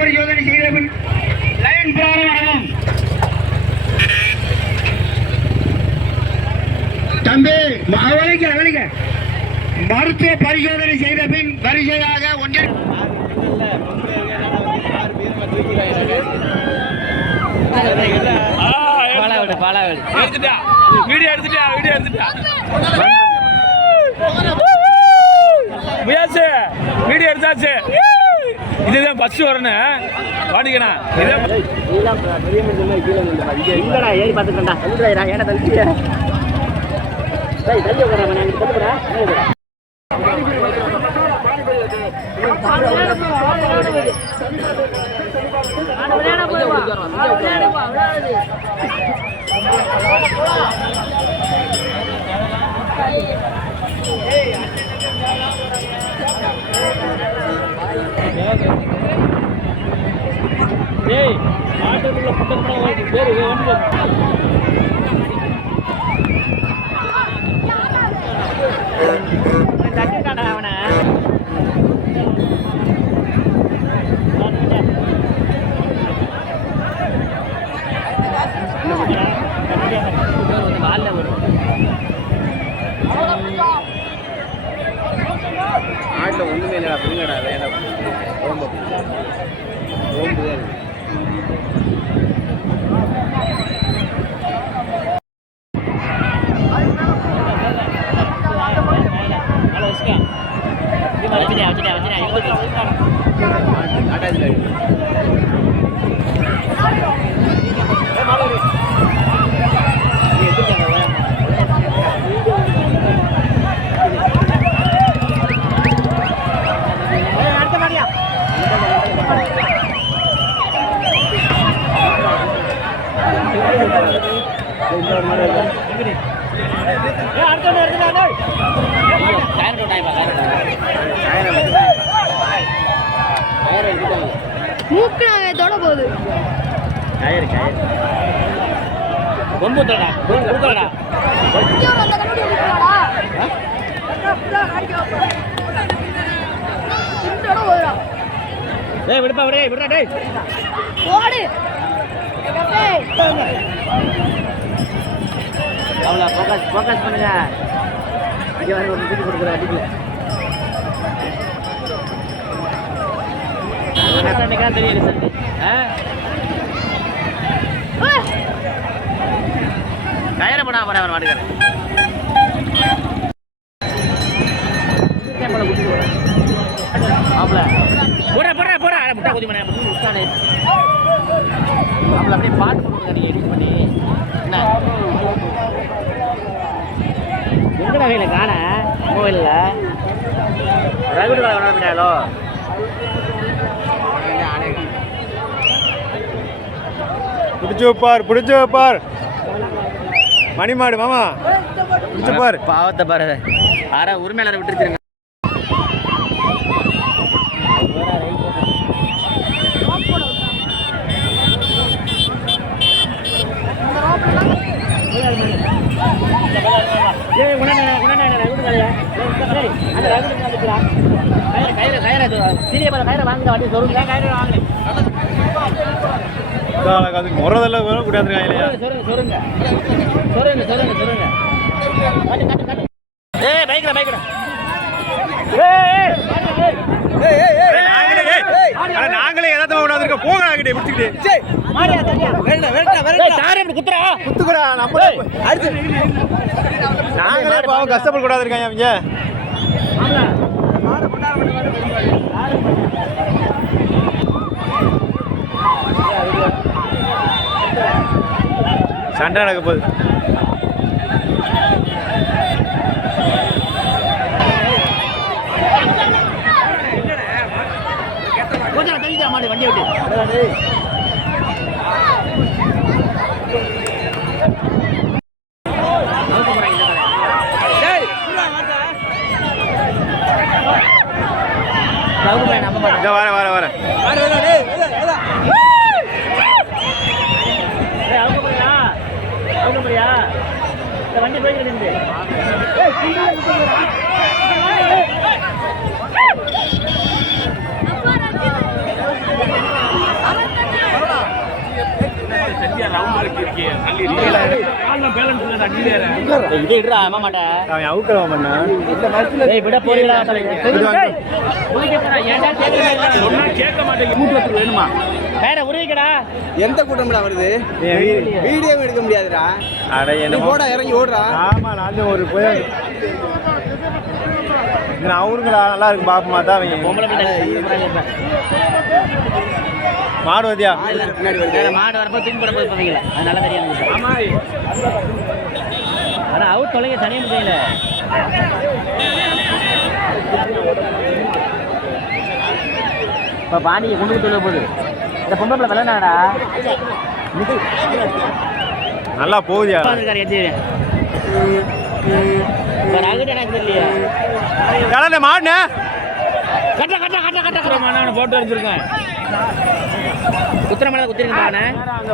பரிசோதனை செய்த பின் லயன் பிராரமணம் தம்பி அவளிக்க அவளைக்க மருத்துவ பரிசோதனை செய்த பின் வரிசையாக ஒன்றை பாலாவிடு பாலாவிடு எடுத்துட்டா. வீடியோ எடுத்துட்டா வீடியோ எடுத்துட்டா. முயற்சி வீடியோ எடுத்தாச்சு. இதுதான் பஸ் வரணும். வாடிக்கணா இதுதான் இல்லடா ஏறி பார்த்துக்கண்டா தள்ளிடுறா ஏன்னா தள்ளிட்டியா தள்ளி உட்கார நான் ஏய் ஆட்டோல பக்கத்துல பேரு வந்து தட்டுட்டாடா அவனை. ஆட்டில் ஒன்றுமே இல்லைடா பிடுங்கடா வேண்டாம் ஓம்பு ஓம்பு தான் இருக்கு. வச்சுட்டேன் வச்சுட்டேன் வச்சுட்டேன் ஆட்டா இதில் இருக்கு. நீ எடுத்துட்டாங்க அடுத்த மாதிரியா மூக்கு நாங்கள் தொட போகுது. கயிறு கயிறு. கொம்பு தடா டேய் விடுப்பா விடு விடுடா டேய். ஓடு டேய் அவ்வளோ ஃபோக்கஸ் ஃபோக்கஸ் பண்ணுங்க. இங்கே வர ஒரு வீட்டு கொடுக்குற அடிக்கல. அன்னைக்கா தெரியும் ரிசல்ட் ஆ? ஏய், கயிறு பண்ணா போற அவன் மாட்டுக்காரு மாப்பிள போட போட போட முட்டா கொதி பண்ண முட்டானே மாப்பிள அப்படியே பாட்டு போடுங்க நீங்க எடிட் பண்ணி என்ன எங்க வகையில காண மொபைல்ல ரகுடு வேலை விடாதோ பிடிச்சு வைப்பார் பிடிச்சு வைப்பார் மணிமாடு மாமா. பிடிச்சு பார். பாவத்தை பாரு ஆறா உரிமையாளரை விட்டுருச்சுருங்க அது முறதெல்லாம் வேணும் கூடாதுருக்காங்க இல்லையா? ஏய் பைக்ல பைக்ல நாங்களே ஏய், அட நாங்களே ஏதாவது கொண்டாந்துருக்க போங்க நாங்கிட்டே பிடிச்சிக்கிட்டு குத்துக்குறா நம்ம நாங்களே பாவம் கஷ்டப்பட கூடாது இருக்காங்க அவங்க சண்டை நடக்க போகுது. வண்டி விட்டு. வர வர. ஆமா மாட்டேன் அவன் அவுக்கலாம் பண்ணா? இந்த மரத்துல கேட்க மாட்டேன் கூட்டு வேணுமா? எந்த கூட்டம்டா வருது? வீடியோ எடுக்க முடியாதுடா. அட என்ன போடா இறங்கி ஓடுறா ஆமா நான் ஒரு போய் அவனுங்களா நல்லா இருக்கு பாப்பமா தான் அவங்க மாடு வந்தியா? மாடு வரப்போ தூக்கி போட போய் போவீங்களே அது நல்லா ஆனா அவுட் தொலைங்க தனியாக முடியல. இப்போ பாண்டியை கொண்டு போய் தொழில போகுது. இந்த பொம்பளை பிள்ளை விளையாடாடா நல்லா போகுதியா? இருக்காரு மாடுனே கட்ட கட்ட கட்ட கட்ட போட்டு வச்சிருக்கேன் குத்துற மேலே குத்திருக்கானே அந்த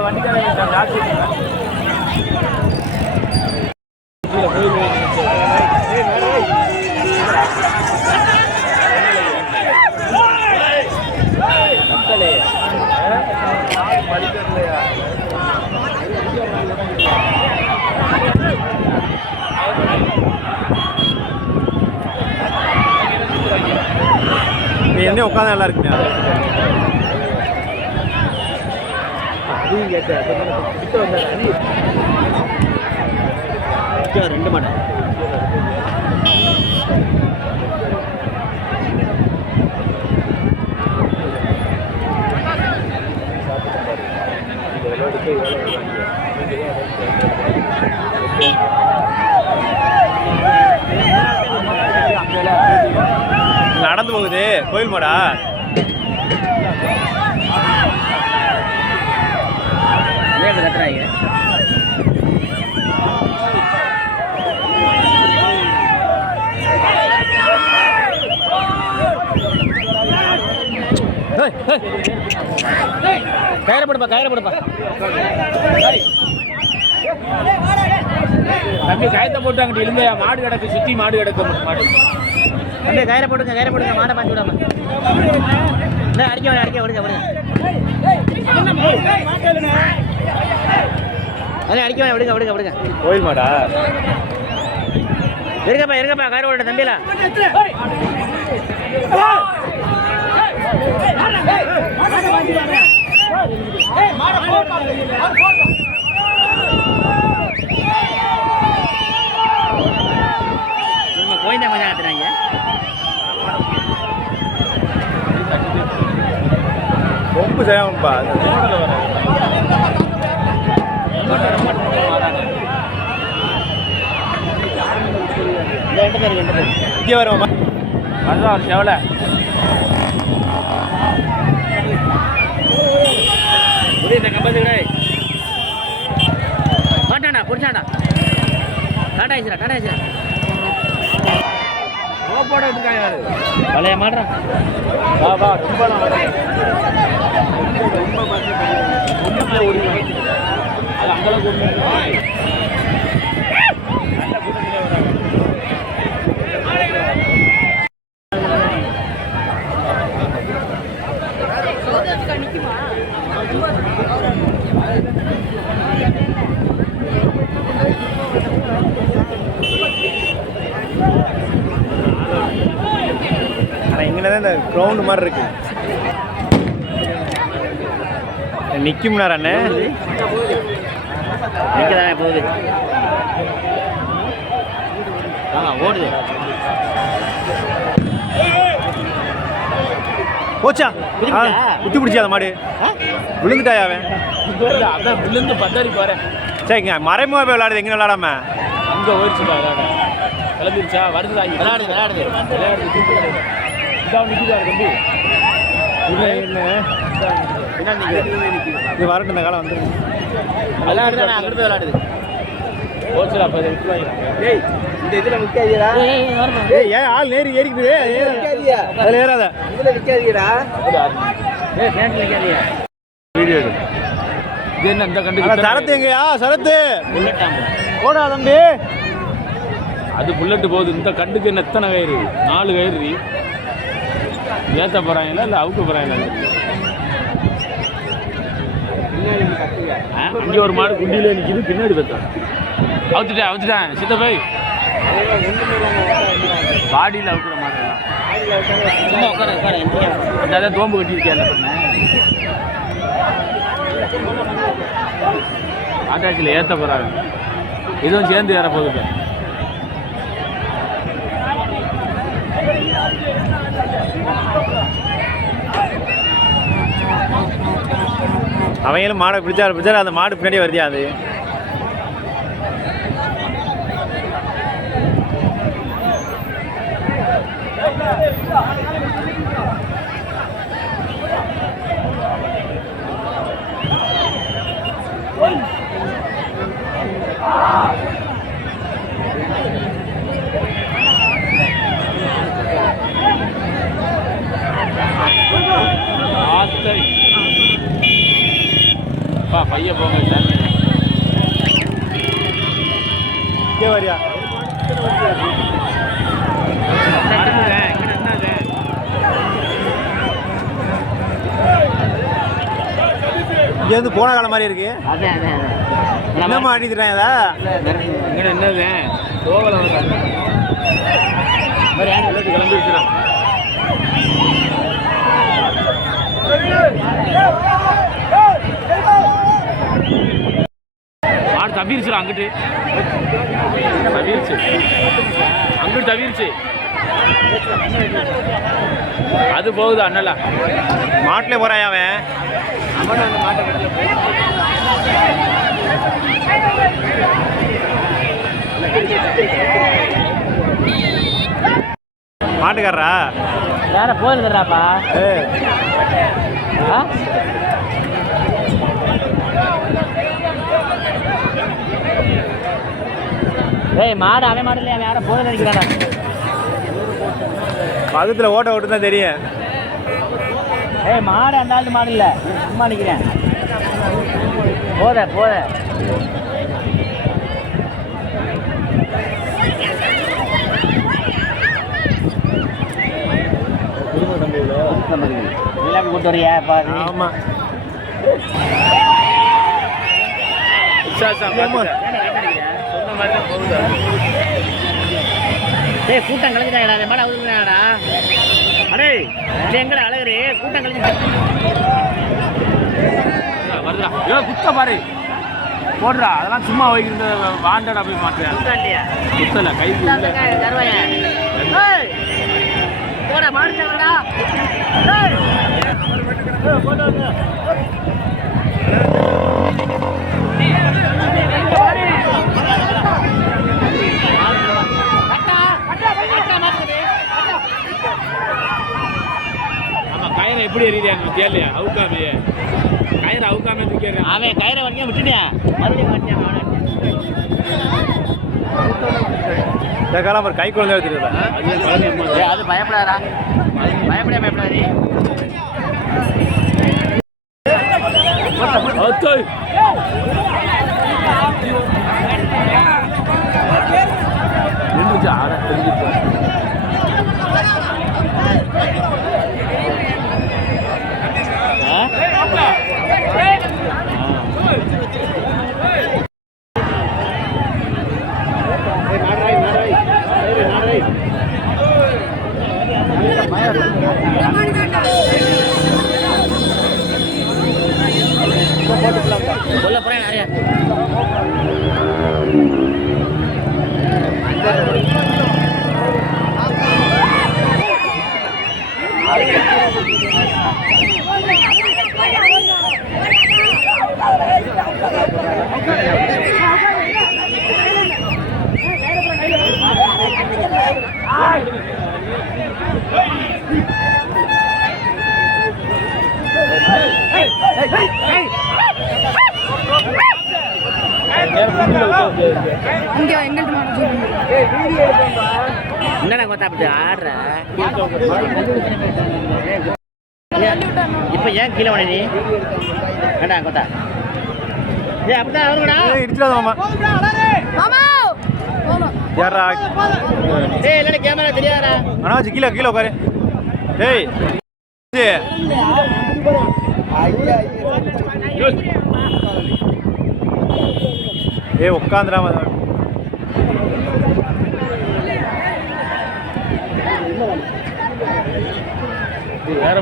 என்ன உட்காந்து நல்லா இருக்குங்க? ரெண்டு மாடு நடந்து போகுது. கோயில் மாடா. கயிறு போடுப்பா கயிறு போடுப்பா. தம்பி காயத்தை போட்டு அங்கிட்டு இல்லையா மாடு கிடக்கு சுத்தி மாடு கிடக்கு. மாடு. தம்பி கயிறை போடுங்க கயிறை போடுங்க. மாடை மாற்றி விடாம. இந்த அடிக்க விட அடிக்க விடுங்க விடுங்க அதே அடிக்க வேணாம் விடுங்க விடுங்க விடுங்க. கோயில் மாடா. இருங்கப்பா இருங்கப்பா கயிறு போட தம்பியில கோயந்தா கொஞ்சம் ஆத்துறாங்க ரொம்ப பேர் இங்கே வருவோமா அதுதான் ஒரு செவலை. புரியுது? கம்பத்துக்கு மாட்டாண்டா புடிச்சாண்டா டாடா ஆயிடுச்சுடா டாடா ஆயிடுச்சுடா பழைய மாடுறான் வா வா ரொம்ப நான் வரேன் ரொம்ப ரொம்ப ஓடி அது அங்கெல்லாம் கூட்டு ஆனால் இங்கே தான் இந்த கிரவுண்டு மாதிரி இருக்கு. நிற்கும்னார் அண்ணே. நிற்கதானே போகுது. ஆ ஓடுது. போச்சா? குத்தி பிடிச்சா அந்த மாடு? விழுந்துட்டாயா அவன்? அதான் விழுந்து பத்தாரி பாரு சரி இங்கே மறைமுக விளையாடுது. எங்கே விளையாடாம? அங்க கிளம்பிருச்சா? வருதுடா இங்க. விளையாடுது விளையாடுது. விளையாடுது இல்லை நிக்குது. இது வரட்டும் இந்த காலம் வந்துருங்க. விளையாடுது நான் போய் விளையாடுது. போச்சுடா அப்ப டேய் இந்த இதுல நிக்காதீடா ஏய், ஏன் ஆள் நேரி ஏறிக்குது? நிக்காதீயா அதில் ஏறாத. இதுல நிக்காதீடா ஏய், பின்னாடி நிக்காதீங்க. வீடியோ இது. என்ன இந்த கண்டு சரத்து எங்கயா? சரத்து. போடா தம்பி. அது புல்லட்டு போகுது. இந்த கண்டுக்கு என்ன எத்தனை கயிறு? நாலு கயிறு. ஏத்த போறாங்களா இல்ல அவுக்க போறாங்களா ஆ, இங்க ஒரு மாடு குண்டியில நிக்குது பின்னாடி பார்த்தா. அவுத்துட்டேன் அவுத்துட்டேன். சித்த போய் பாடியில் அவுக்குற மாட்டேன் சும்மா உட்கார உட்கார அதான் தோம்பு கட்டியிருக்கேன் பண்ண. ஆட்டாச்சியில் ஏற்ற போகிறாங்க இதுவும் சேர்ந்து ஏற போகுது. அவங்களும் மாடை பிடிச்சாரு பிடிச்சாரு அந்த மாடு பின்னாடி வருதியா அது Ah பா பைய போங்க சார் இங்கே வரியா? இங்கேருந்து போன காலம் மாதிரி இருக்கு. என்னம்மா அடிக்கிறான் இதா? இங்கே என்னது? கோவலை கிளம்பிடுச்சுறான் மாடு தவிர்ச்சுடா அங்கிட்டு. தவிர்ச்சு. அங்கிட்டு தவிர்ச்சு. அது போகுது அண்ணலா. மாட்டிலே போறான் அவன்? மாட்டுக்காரரா? வேற போயிருந்துடுறாப்பா ஏ ஆ ஏய் மாடு அவன் மாடு இல்லையா அவன் யாரோ போதில் இருக்கிறாடா பக்கத்தில் ஓட்ட ஓட்டு தான் தெரியும். ஏய் மாடு அந்த ஆளுக்கு மாடு இல்லை. சும்மா நிற்கிறேன் போத போத. எல்லாம் கூட்டு வரியா? பாரு. ஆமாம் சொன்ன மாதிரி தான் போகுது ஏய் கூட்டம் கலைஞ்சிட்டாங்கடா அந்த மாடு அவுதுங்கடா அடே இது எங்கடா அழகரு கூட்டம் கலைஞ்சு வருதா ஏ குத்த பாரு போடுறா அதெல்லாம் சும்மா வைக்கிறது வாண்டடா போய் மாட்டேன் குத்தல இல்ல தருவாயா ஏய் போடா மாடு சாங்கடா ஏய் ஆமா கயிறை எப்படி தெரியலையா அவுக்காமையே கயிறு அவுக்காம தூக்கிறேன் அவன் கயிறை வரைக்கும் விட்டுட்டேன் மறுபடியும் மாட்டியான் இந்த காலம் ஒரு கை குழந்தை வச்சுருக்கா ஏய், அது பயப்படாதா பயப்பட பயப்படாதே. நின்றுச்சு ஆட தெரிஞ்சிச்சு. இங்கே எங்கள்கிட்ட மாடு என்னடா கொத்தா அப்படி ஆடுற. இப்போ ஏன் கீழே வணி நீ? வேண்டா கொத்தா ஏ அப்படிதான் வருங்கடா இடிச்சிடாத மாமா. யாரா ஏய் இல்லைன்னா கேமரா தெரியாதா மனோஜ் கீழே கீழே உட்காரு. ஏய். ஏய். ஏ உட்காந்துடாம வேற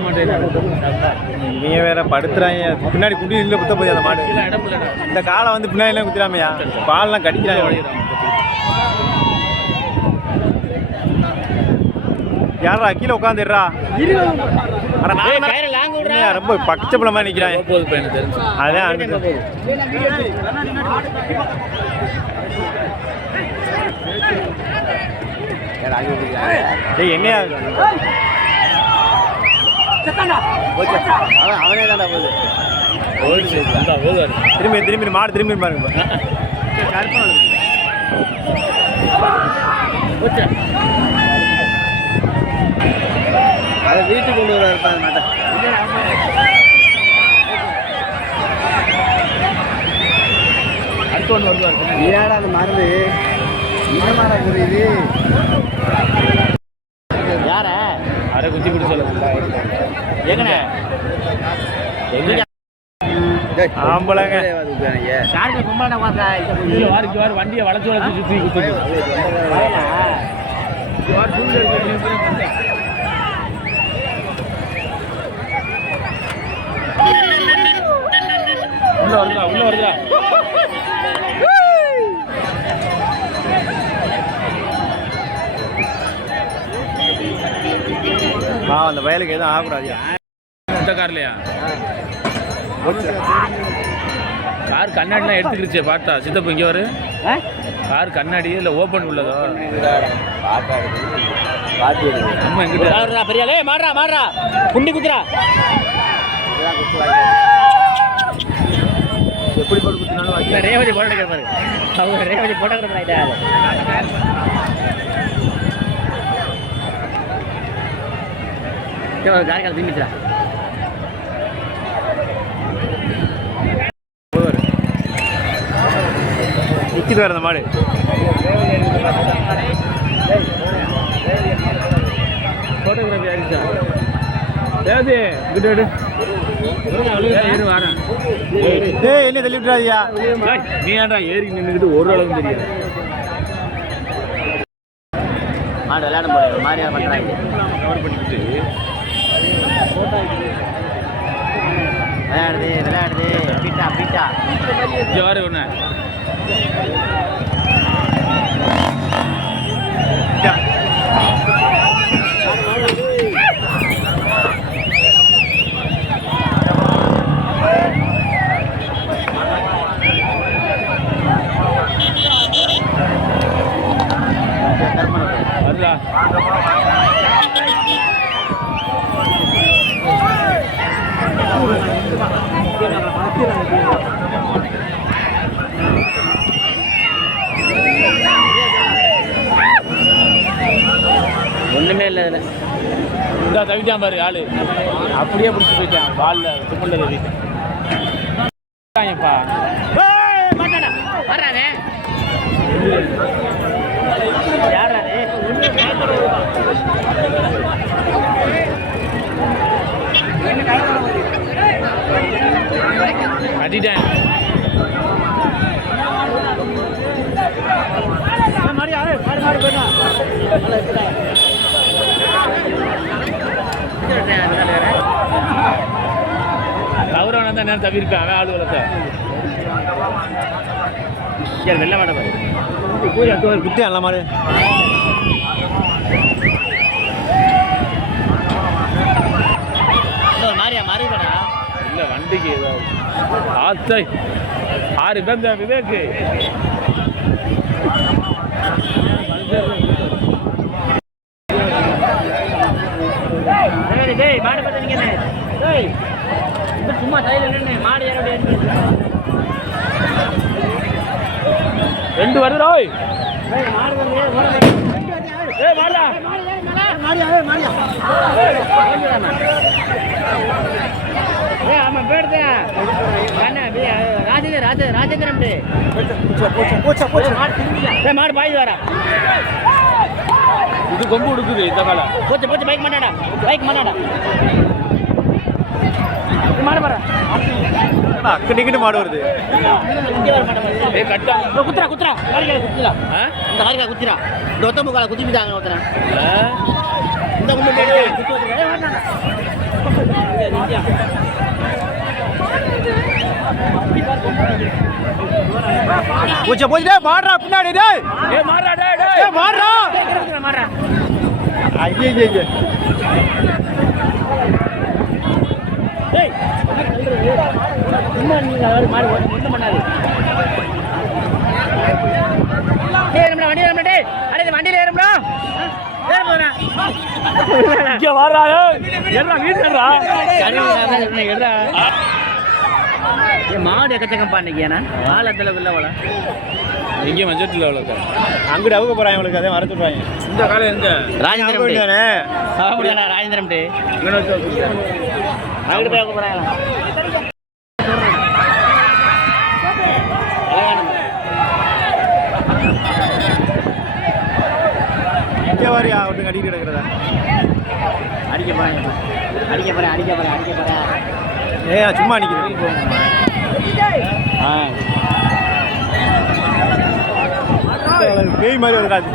நீ வேற படுத்துறாங்க. பின்னாடி குண்டி நில்ல குத்த போய் அந்த மாடு. இந்த காலை வந்து பின்னாடி குத்திராமையா பால்லாம் கடிக்கிறாங்க. யாரா கீழே உட்காந்துடுறா ரொம்ப போகுது பையன் தெரிஞ்சு அதான் என்னையா? அவனே தான்டா போகுது. திரும்பி திரும்பி மாடு திரும்பி பாருங்க அதை வீட்டுக்கு கொண்டு வர இருப்பாங்க அடுத்து ஒன்று வருவாரு ஏடா அந்த மருந்து? இந்த மாதிரி புரியுது? யார? அரை குத்தி பிடிச்ச எங்கண்ணே? ஆம்பளைங்க. சாருக்கு கும்பலான வாரிக்கு வாரி வண்டியை வளைச்சு வளைச்சு சுற்றி குத்துது வாரி டூ வீலர் உள்ள வருதா உள்ள வருதா? ஆ அந்த வயலுக்கு எதுவும் ஆகக்கூடாதியா இந்த கார்லையா? கார் கண்ணாடிலாம் எடுத்துக்கிடுச்சே பார்த்தா. சித்தப்பு இங்கே வரு. கார் கண்ணாடி இல்லை ஓப்பன் உள்ளதோ? அம்மா எங்கிட்ட பெரியாலே மாடுறா மாடுறா குண்டி குத்துறா. எப்படி போட்டு குத்தினாலும் ரேவதி போட்டோ எடுக்கிற பாரு அவங்க ரேவதி போட்டோ எடுக்கிறாங்க காரைக்கால் திரும்பிச்சுடா நிற்கிது வேறு அந்த மாடு ஃபோட்டோகிராஃபி ஆகிடுச்சா ஏது குட் எடு டேய் என்ன தள்ளி விட்டுறாதியா நீ ஏன்டா ஏறி நின்றுக்கிட்டு ஒரு அளவு தெரியாது. மாடு விளையாடும் போது மாதிரியா பண்ணுறாங்க கவர் பண்ணிக்கிட்டு. விளையாடுது விளையாடுது. பீட்டா பீட்டா. இங்கே வர ஒன்று ஒன்றுமே இல்லை இதில். இந்த தவிட்டான் பாரு ஆளு. அப்படியே பிடிச்சி போயிட்டான் பால்ல துப்புள்ள தவிட்டான்ப்பா வர்றாங்க யாராரு கட்டிட்டேன் மாறி யாரு மாடி மாடி போயிட்டா கௌரவனா தான் நேரம் தவிர்ப்பேன் அவன் ஆளு சரி வெள்ள மாட்டேன் பாரு குத்தி நல்ல மாடு. மாறியா மாறிடா இல்ல வண்டிக்கு ஏதாவது ஆத்தை. ஆறு பேர் தான் விவேக்கு. டேய் மாடு பார்த்து நீங்க டேய் சும்மா சைடுல நின்னு மாடு யாரோட ரெண்டு வருது ரோய் மாடு வந்து மாடு பாய் வரா இது கொம்பு உடுக்குது இந்த காலம் போச்சு போச்சு பைக் மாட்டாடா பைக் மாட்டாடா மாடு மாடா அக்கடி மாடு வருது குத்துறா குத்துறா குத்துறா இந்த காரிக்கால குத்துறா இந்த ஒத்த முக்கால குத்திட்டாங்க ஒருத்தனை? இந்த பூச்ச போச்சுடே மாடுறா பின்னாடி மாடுறா மாறா ஐயே ஐயே டேய் சும்மா நீங்க அதாவது மாடு ஒன்றும் பண்ணாது டேய் ஏறும்டா வண்டி ஏறும்டா டேய். அடே இந்த வண்டியில ஏறும்டா இங்க வாடா ஏ மாடு எக்கச்சக்கம் அந்த அளவுக்கு இல்லை போல. எங்க மஞ்சட்டில் அவ்வளோ அங்கிட்டு அவுக்க போறாங்க உங்களுக்கு அதே மறந்து போறாங்க. இந்த காலம் எங்க? ராஜேந்திரம் டே. அங்கிட்டு போய் உட்கார போறாங்களா? இங்கே வாரியா ஒருத்தங்க அடிக்கிட்டு கிடக்குறதா? அடிக்க போறேன் அடிக்க போறேன் அடிக்க போறேன் அடிக்க போறேன் நான் சும்மா அடிக்கிறேன். ஆ. பேய் மாதிரி இருக்காது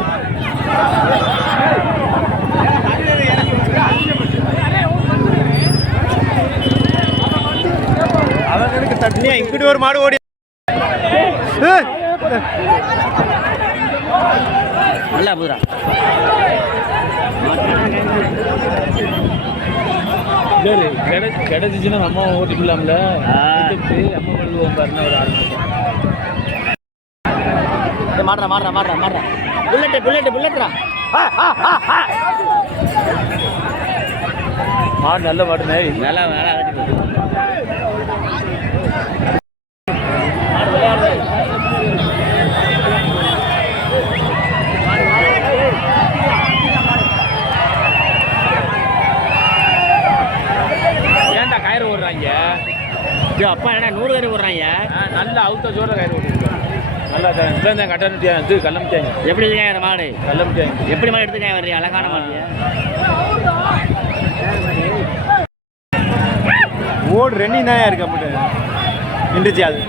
அவங்களுக்கு தண்ணியா இங்கிட்டு ஒரு மாடு ஓடி ஏய், நல்லா புதுரா சரி கிடை கிடைச்சிச்சுன்னா நம்ம ஓட்டிக்கலாம்ல அம்மா கொள்வோம் பாருங்க ஒரு ஆள் மாடுறா மாடுறா மாடுறா மாடுறா. புல்லட் புல்லட் புல்லட்ரா மாடு நல்ல மாடுனே நல்லா நல்லா அகட்டி போகுது ஏன்டா கயிறு ஓடுறாங்க ஐயோ, அப்பா என்ன நூறு பேர் போடுறாங்க ஆ, நல்ல அவுத்த சோற கயிறு ஓடுறாங்க நல்லா தான் கட்டணிட்டியா இது கள்ளமிட்டாங்க எப்படி இருக்காங்க இந்த மாடு? கள்ளமிட்டாங்க எப்படி மாடு எடுத்துக்காங்க வர்றீங்க அழகான மாடு. ஓடு ரெண்டு தான் இருக்கு அப்படி நின்றுச்சு அது.